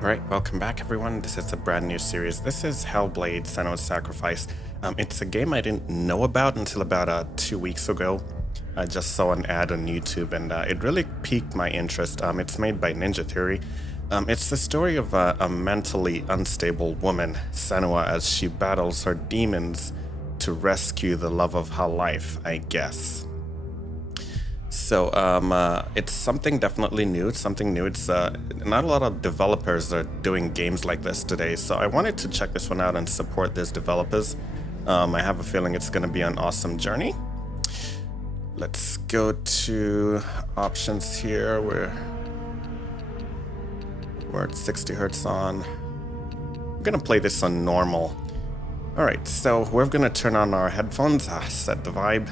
Alright, welcome back everyone. This is a brand new series. This is Hellblade Senua's Sacrifice. It's a game I didn't know about until about 2 weeks ago. I just saw an ad on YouTube and it really piqued my interest. It's made by Ninja Theory. It's the story of a mentally unstable woman, Senua, as she battles her demons to rescue the love of her life, I guess. So it's something definitely new. It's something new. It's not a lot of developers are doing games like this today. So I wanted to check this one out and support these developers. I have a feeling it's going to be an awesome journey. Let's go to options here. We're at 60 hertz on. I'm going to play this on normal. All right, so we're going to turn on our headphones. Set the vibe.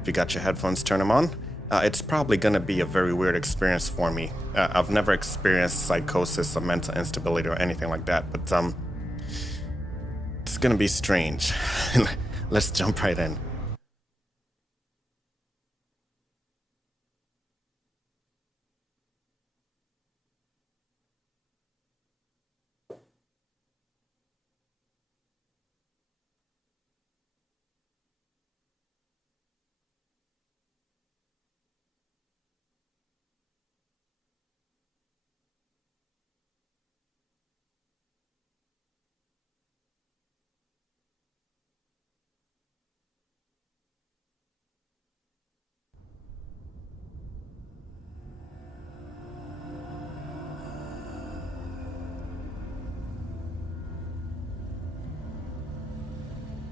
If you got your headphones, turn them on. It's probably going to be a very weird experience for me. I've never experienced psychosis or mental instability or anything like that, but it's going to be strange. Let's jump right in.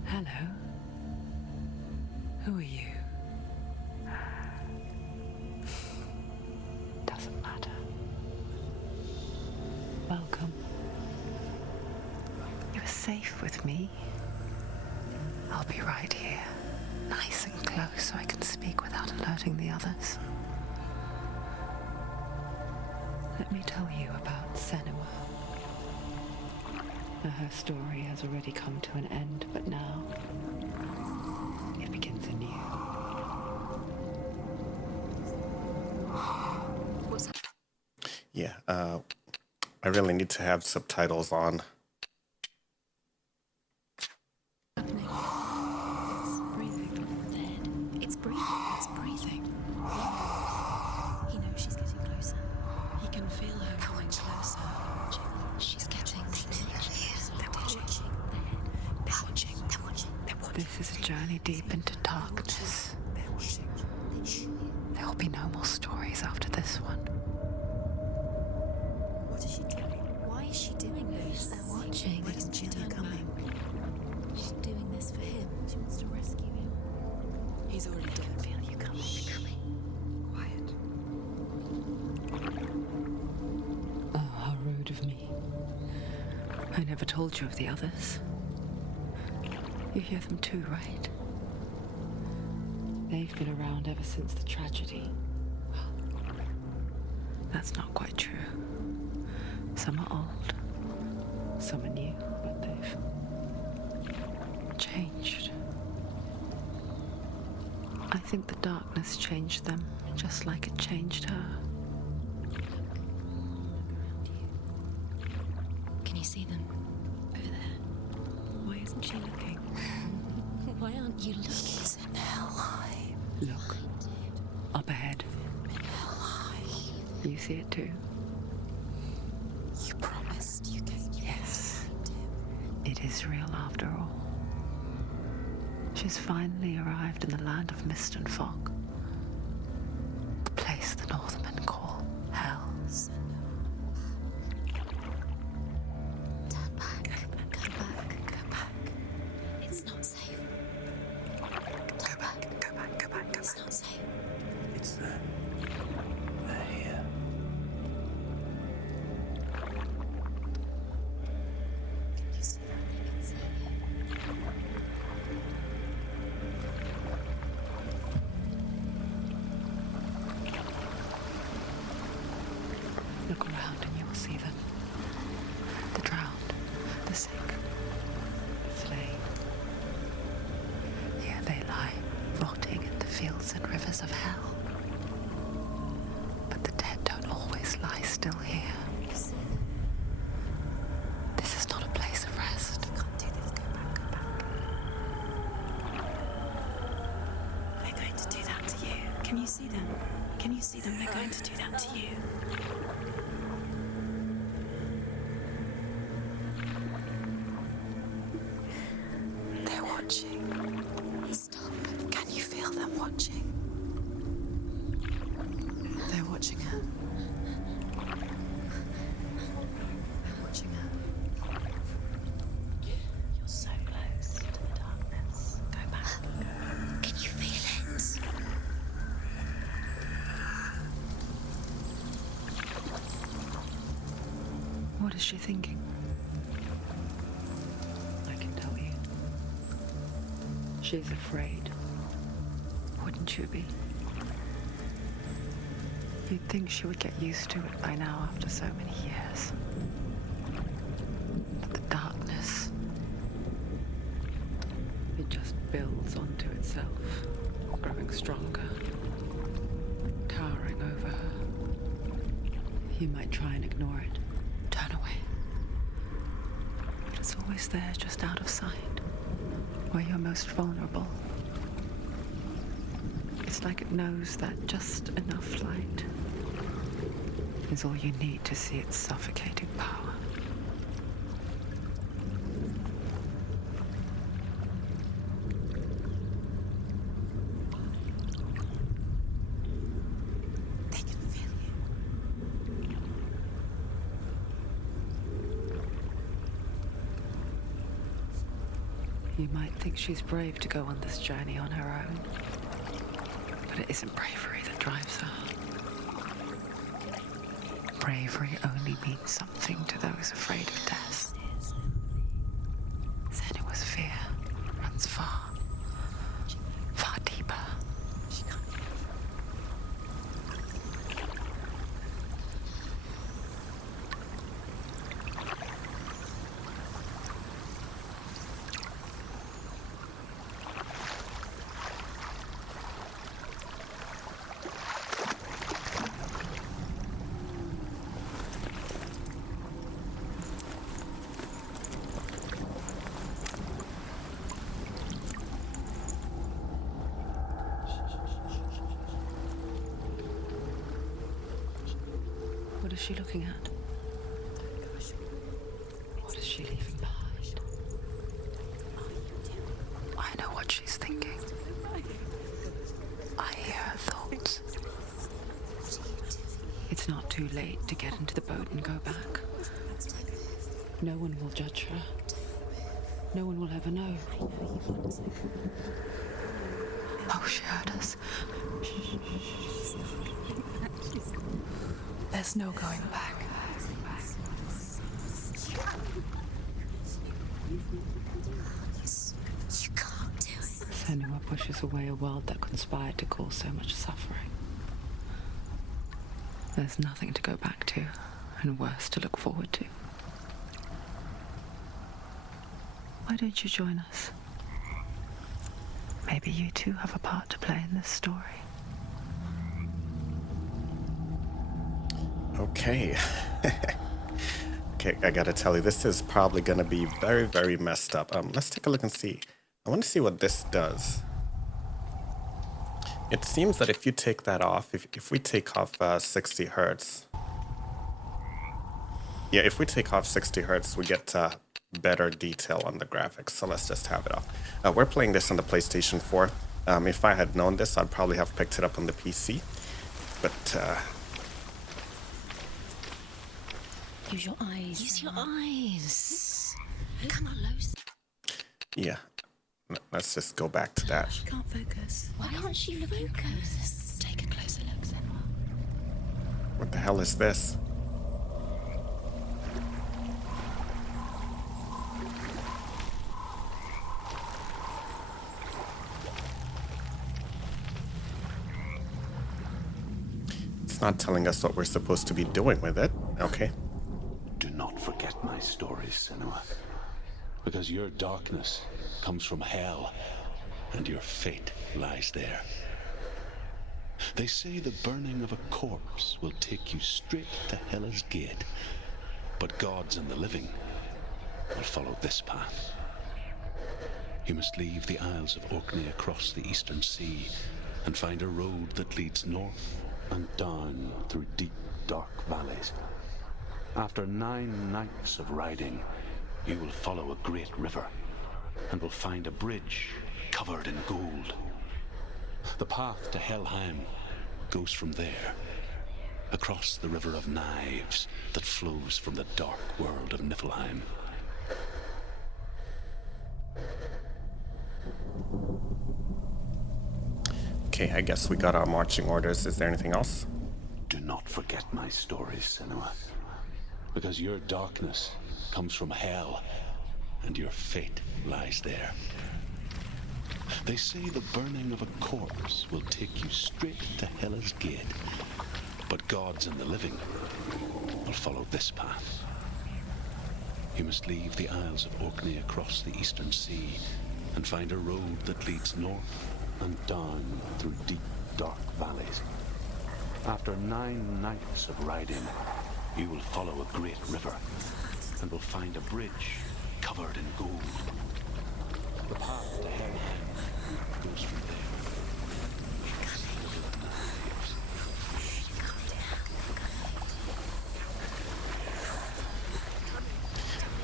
Hello. Who are you? Doesn't matter. Welcome. You are safe with me. I'll be right here, nice and close so I can speak without alerting the others. Let me tell you about Senua. Her story has already come to an end, but now it begins anew. Yeah, I really need to have subtitles on. It's breathing. He knows she's getting closer. He can feel her coming closer. She's getting closer. They're watching. This is a journey deep into darkness. There will be no more stories after this one. What is she doing? Why is she doing this? They're watching. Why doesn't she feel you coming? She's doing this for him. She wants to rescue him. He's already dead. Feel you coming. Quiet. Oh, how rude of me. I never told you of the others. You hear them too, right? They've been around ever since the tragedy. Well, that's not quite true. Some are old, some are new, but they've changed. I think the darkness changed them, just like it changed her. Can you see them? Over there. Why isn't she looking? Why aren't you looking? He's in Helheim. Look, up ahead. Helheim. You see it too? You promised you gave me. Yes. It is real after all. She's finally arrived in the land of mist and fog. The place the Northmen call Hell. Turn back. Come back. fields and rivers of hell. But the dead don't always lie still here. This is not a place of rest. You can't do this. Go back, go back. They're going to do that to you. Can you see them? Can you see them? They're going to do that to you. They're watching. Stop. Can you feel them watching? They're watching her. They're watching her. You're so close to the darkness. Go back. Can you feel it? What is she thinking? I can tell you. She's afraid. Wouldn't you be? You'd think she would get used to it by now after so many years. But the darkness, it just builds onto itself, growing stronger, towering over her. You might try and ignore it, turn away. But it's always there, just out of sight, where you're most vulnerable. It's like it knows that just enough light is all you need to see its suffocating power. They can feel you. You might think she's brave to go on this journey on her own, but it isn't bravery that drives her. Bravery only means something to those afraid of death. Senua's fear runs far, far deeper. She can't. What is she looking at? What is she leaving behind? I know what she's thinking. I hear her thoughts. It's not too late to get into the boat and go back. No one will judge her. No one will ever know. Oh, she heard us. There's no going back. You can't do it. Senua pushes away a world that conspired to cause so much suffering. There's nothing to go back to, and worse to look forward to. Why don't you join us? Maybe you too have a part to play in this story. Okay. Okay, I gotta tell you, this is probably gonna be very, very messed up. Let's take a look and see. I want to see what this does. It seems that if you take that off, if we take off 60 hertz, yeah, if we take off 60 hertz, we get better detail on the graphics. So let's just have it off. We're playing this on the PlayStation 4. If I had known this, I'd probably have picked it up on the PC. But Use your eyes. Use your eyes. Come on, Los. yeah, let's just go back to that. She can't focus. Why can't she focus? Take a closer look, Senua. What the hell is this? It's not telling us what we're supposed to be doing with it. Okay. Do not forget my stories, Senua, because your darkness comes from hell, and your fate lies there. They say the burning of a corpse will take you straight to Hela's gate, but gods and the living will follow this path. You must leave the Isles of Orkney across the eastern sea and find a road that leads north and down through deep, dark valleys. After 9 nights of riding, you will follow a great river and will find a bridge covered in gold. The path to Helheim goes from there, across the River of Knives that flows from the dark world of Niflheim. Okay, I guess we got our marching orders. Is there anything else? Do not forget my stories, Senua, because your darkness comes from hell, and your fate lies there. They say the burning of a corpse will take you straight to Hela's gate, but gods and the living will follow this path. You must leave the Isles of Orkney across the eastern sea and find a road that leads north and down through deep, dark valleys. After 9 nights of riding, you will follow a great river and will find a bridge covered in gold. The path to Helheim goes from there.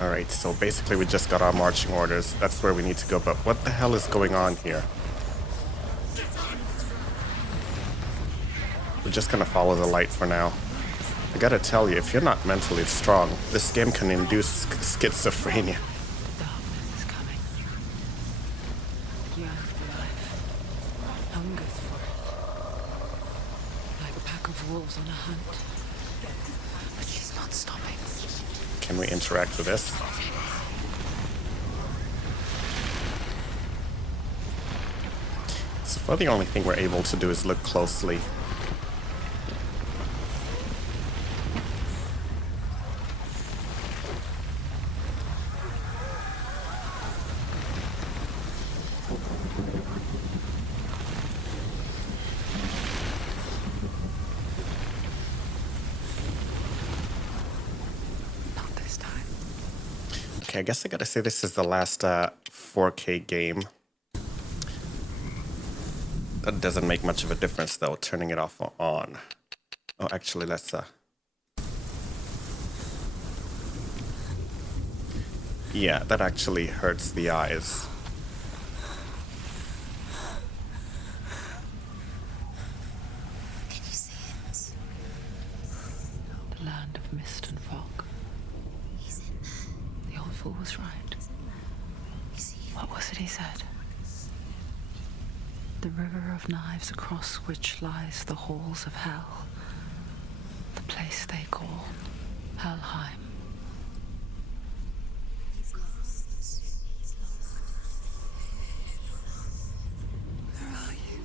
Alright, so basically we just got our marching orders. That's where we need to go, but what the hell is going on here? We're just gonna follow the light for now. I gotta tell you, if you're not mentally strong, this game can induce schizophrenia. The darkness is coming. Yearns for life. Hungers for it. Like a pack of wolves on a hunt. But she's not stopping. Can we interact with this? So far the only thing we're able to do is look closely. Okay, I guess I gotta say this is the last 4K game. That doesn't make much of a difference though, turning it off or on. Oh, actually, let's yeah, that actually hurts the eyes. Can you see it? The land of mist and fog. He's in there. The old fool was right. You see him? What was it he said? The river of knives across which lies the halls of hell. The place they call Helheim. He's lost. He's lost. Where are you?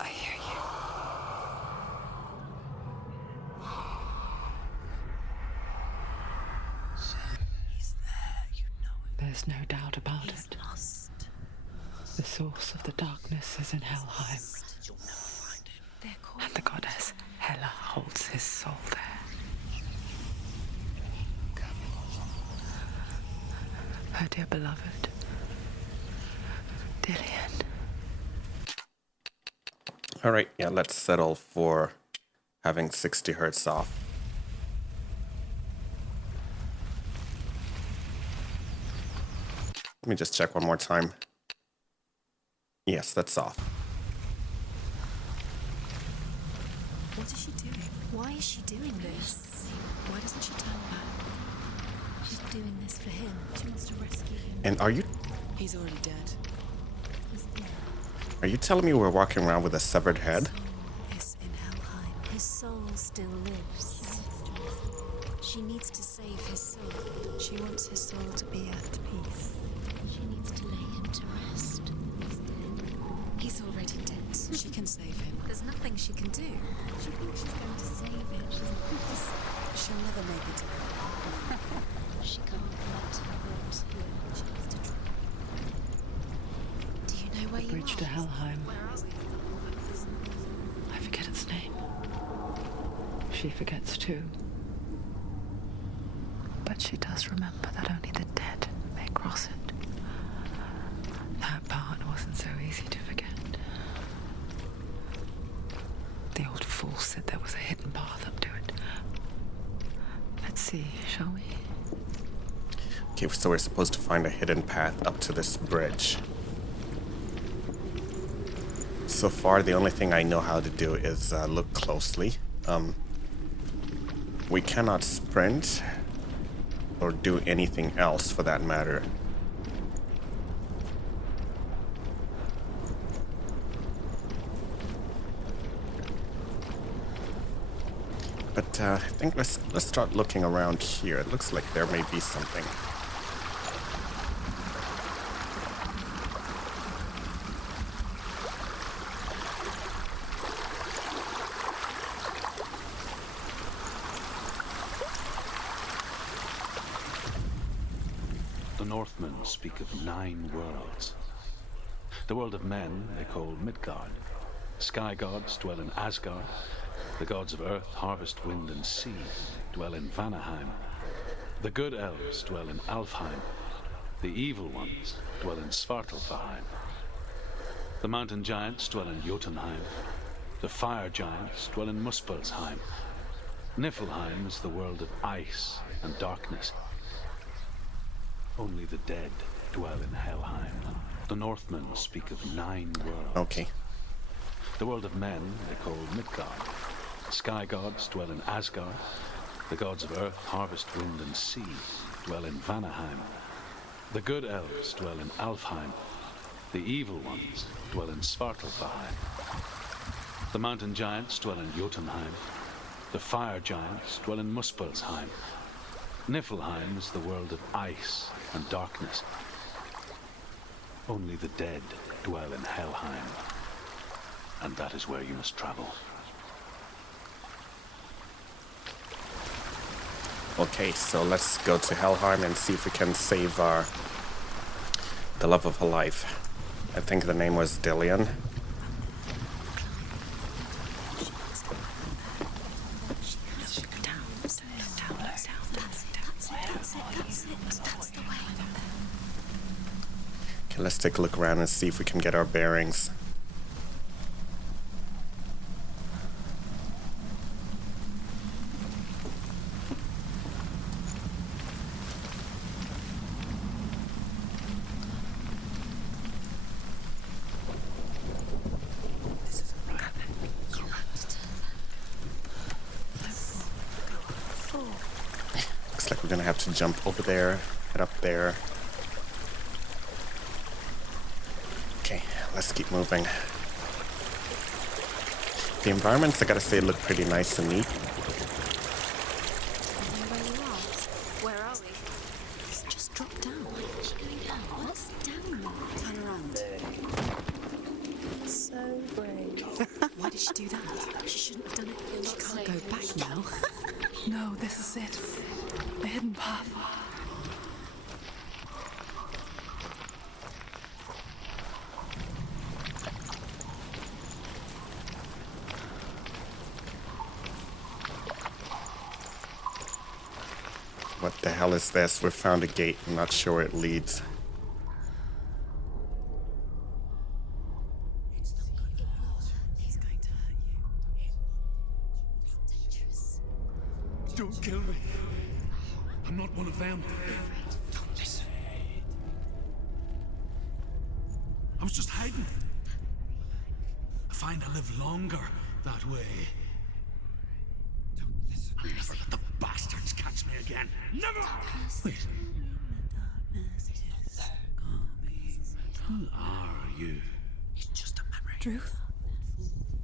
I hear you. He's there, you know it. There's no doubt about He's it. lost. The source of the darkness is in Helheim, You'll never find him. They're called. and the goddess Hela holds his soul there. Her dear beloved, Dillian. Alright, yeah, let's settle for having 60 hertz off. Let me just check one more time. Yes, that's off. What is she doing? Why is she doing this? Why doesn't she turn back? She's doing this for him. She wants to rescue him. And are you He's already dead. He's dead. telling me we're walking around with a severed head? Is in Helheim. His soul still lives. She needs to save his soul. She wants his soul to be at peace. She needs to lay him to rest. He's already dead. She can save him. There's nothing she can do. She thinks she's going to save him. She'll never make it. She can't let her want to. She has to try. Do you know where The you bridge are? to Helheim. Where are we? I forget its name. She forgets too. But she does remember that only the dead may cross it. That part wasn't so easy to forget. The old fool said there was a hidden path up to it. Let's see, shall we? Okay, so we're supposed to find a hidden path up to this bridge. So far, the only thing I know how to do is look closely. We cannot sprint or do anything else for that matter. But I think let's start looking around here. It looks like there may be something. The Northmen speak of 9 worlds. The world of men they call Midgard. Sky gods dwell in Asgard. The gods of earth, harvest, wind, and sea dwell in Vanaheim. The good elves dwell in Alfheim. The evil ones dwell in Svartalfheim. The mountain giants dwell in Jotunheim. The fire giants dwell in Muspelheim. Niflheim is the world of ice and darkness. Only the dead dwell in Helheim. The Northmen speak of 9 worlds. Okay. The world of men they call Midgard. Sky gods dwell in Asgard. The gods of earth, harvest, wind, and sea dwell in Vanaheim. The good elves dwell in Alfheim. The evil ones dwell in Svartalfheim. The mountain giants dwell in Jotunheim. The fire giants dwell in Muspelheim. Niflheim is the world of ice and darkness. Only the dead dwell in Helheim. And that is where you must travel. Okay, so let's go to Helheim and see if we can save the love of her life. I think the name was Dillian. Okay, let's take a look around and see if we can get our bearings. Looks like we're gonna have to jump over there, head up there. Okay, let's keep moving. The environments, I gotta say, look pretty nice and neat. Where are we? Just drop down. What's down there? Turn around. So brave. Why did she do that? She shouldn't have done it. She can't go back now. No, this is it. The hidden path. What the hell is this? We found a gate. I'm not sure where it leads. He's going to hurt you. It's dangerous. Don't kill me. I'm not one of them. Don't listen. I was just hiding. I find I live longer that way. Don't listen. I'll never let the bastards catch me again. Never! Wait. Who are you? It's just a memory. Truth?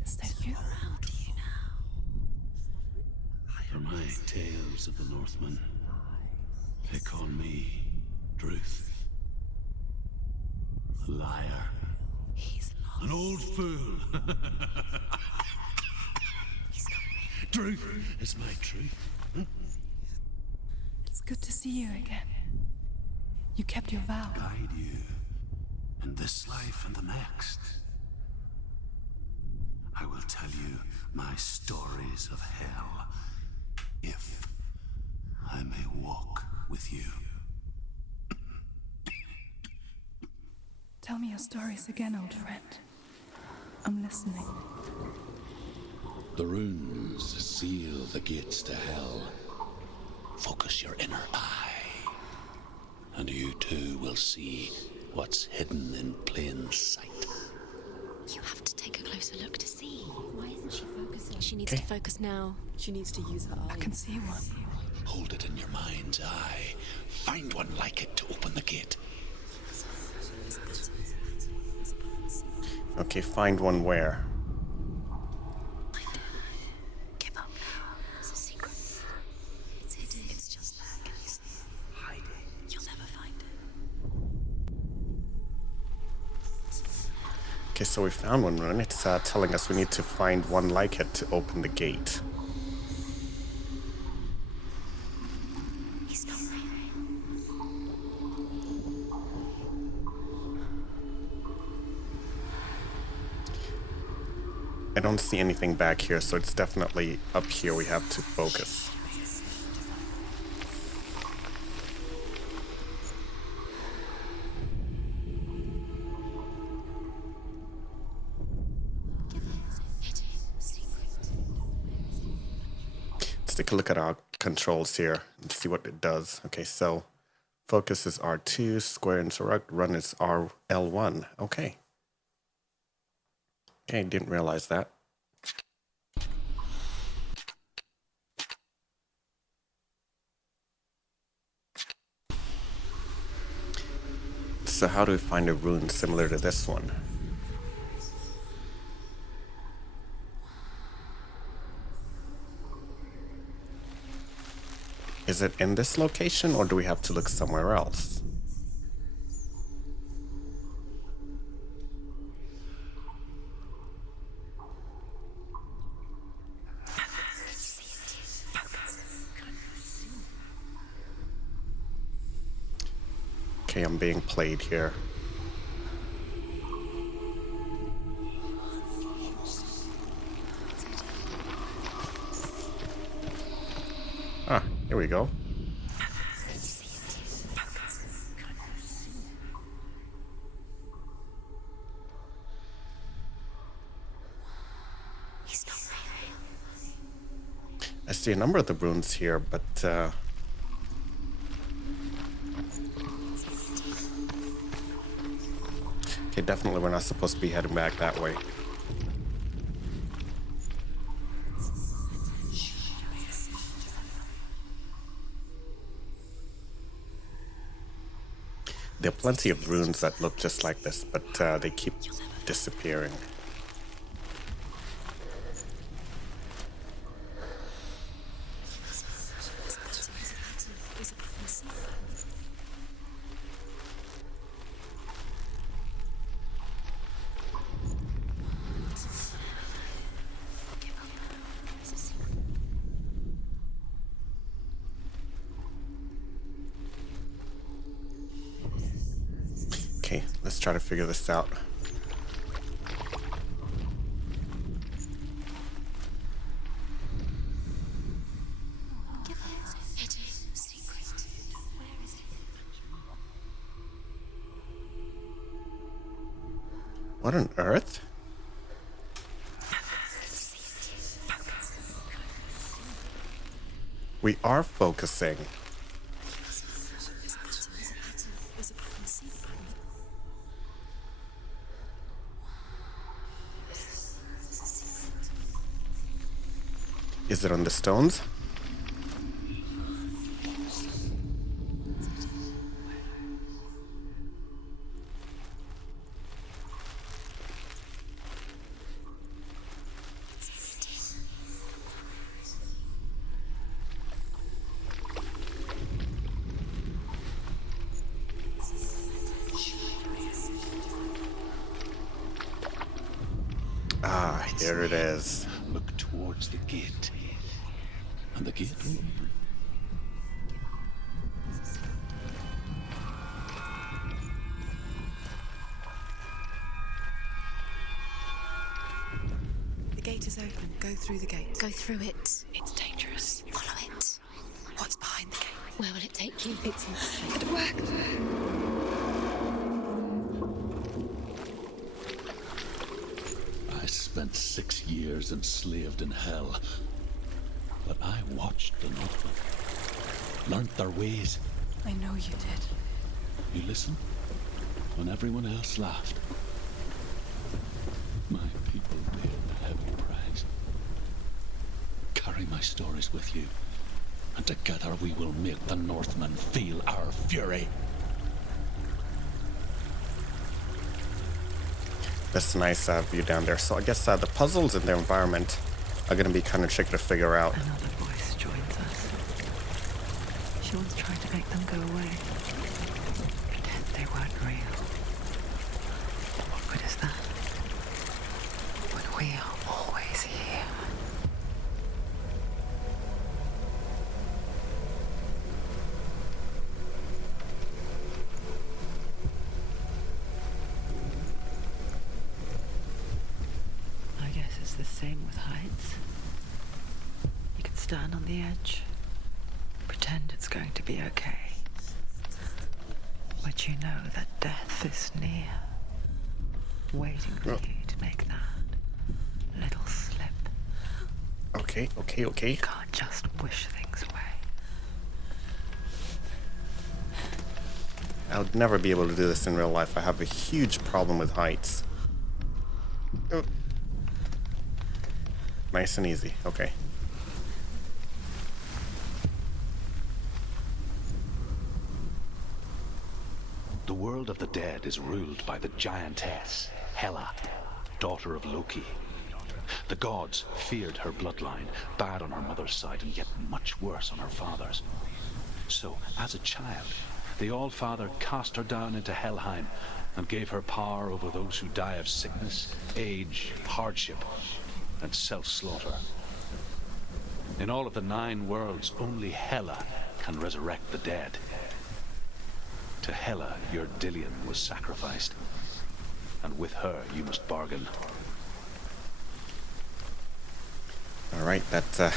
Is that you? Around you now. For my tales of the Northmen, they call me Druth. A liar. He's An old fool. Truth is my truth. It's good to see you again. You kept your vow. Guide you in this life and the next. I will tell you my stories of hell, if I may walk with you. Tell me your stories again, old friend. I'm listening. The runes seal the gates to hell. Focus your inner eye, and you too will see what's hidden in plain sight. You have to take a closer look to see. Why isn't she focusing? She needs to focus now. She needs to use her eyes. I can see one. Hold it in your mind's eye. Find one like it to open the gate. Okay, find one where? Give up now. It's a secret. It's hidden. It's just there. Can you see it? Hide it. You'll never find it. Okay, so we found one rune. It's telling us we need to find one like it to open the gate. He's not real. I don't see anything back here, so it's definitely up here we have to focus. Let's take a look at our controls here and see what it does. Okay, so focus is R2, square interact, run is L1. Okay. Okay, didn't realize that. So how do we find a rune similar to this one? Is it in this location, or do we have to look somewhere else? Okay, I'm being played here. Ah, here we go. I see a number of the runes here, but okay, definitely we're not supposed to be heading back that way. There are plenty of runes that look just like this, but they keep disappearing. Okay, let's try to figure this out. What on earth? We are focusing. Is it on the stones? Ah, here it is. Look towards the gate. And the gate will open. The gate is open. Go through the gate. Go through it. It's dangerous. Follow it. What's behind the gate? Where will it take you? It's insane. It worked. I spent 6 years enslaved in hell. But I watched the Northmen. Learned their ways. I know you did. You listened when everyone else laughed. My people paid a heavy price. Carry my stories with you, and together we will make the Northmen feel our fury. That's a nice view down there. So I guess the puzzles in the environment are going to be kind of tricky to figure out. Another voice joins us. She was trying to make them go away. Pretend they weren't real. What good is that? When we are always here. I guess it's the same with heights. You can stand on the edge, pretend it's going to be okay. But you know that death is near, waiting for you to make that little slip. Okay. You can't just wish things away. I would never be able to do this in real life. I have a huge problem with heights. Oh. Nice and easy. Okay. The world of the dead is ruled by the giantess, Hela, daughter of Loki. The gods feared her bloodline, bad on her mother's side and yet much worse on her father's. So, as a child, the All-Father cast her down into Helheim and gave her power over those who die of sickness, age, hardship, and self-slaughter. In all of the 9 worlds, only Hela can resurrect the dead. To Hela, your Dillion was sacrificed, and with her you must bargain. All right. That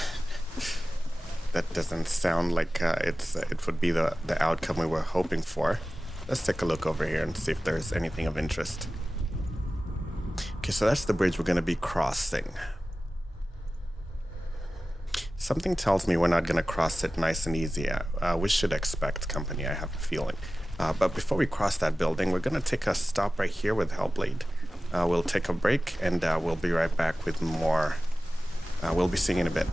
doesn't sound like it would be the outcome we were hoping for. Let's take a look over here and see if there's anything of interest. Okay, so that's the bridge we're going to be crossing. Something tells me we're not going to cross it nice and easy. We should expect company, I have a feeling. But before we cross that building, we're going to take a stop right here with Hellblade. We'll take a break, and we'll be right back with more. We'll be seeing in a bit.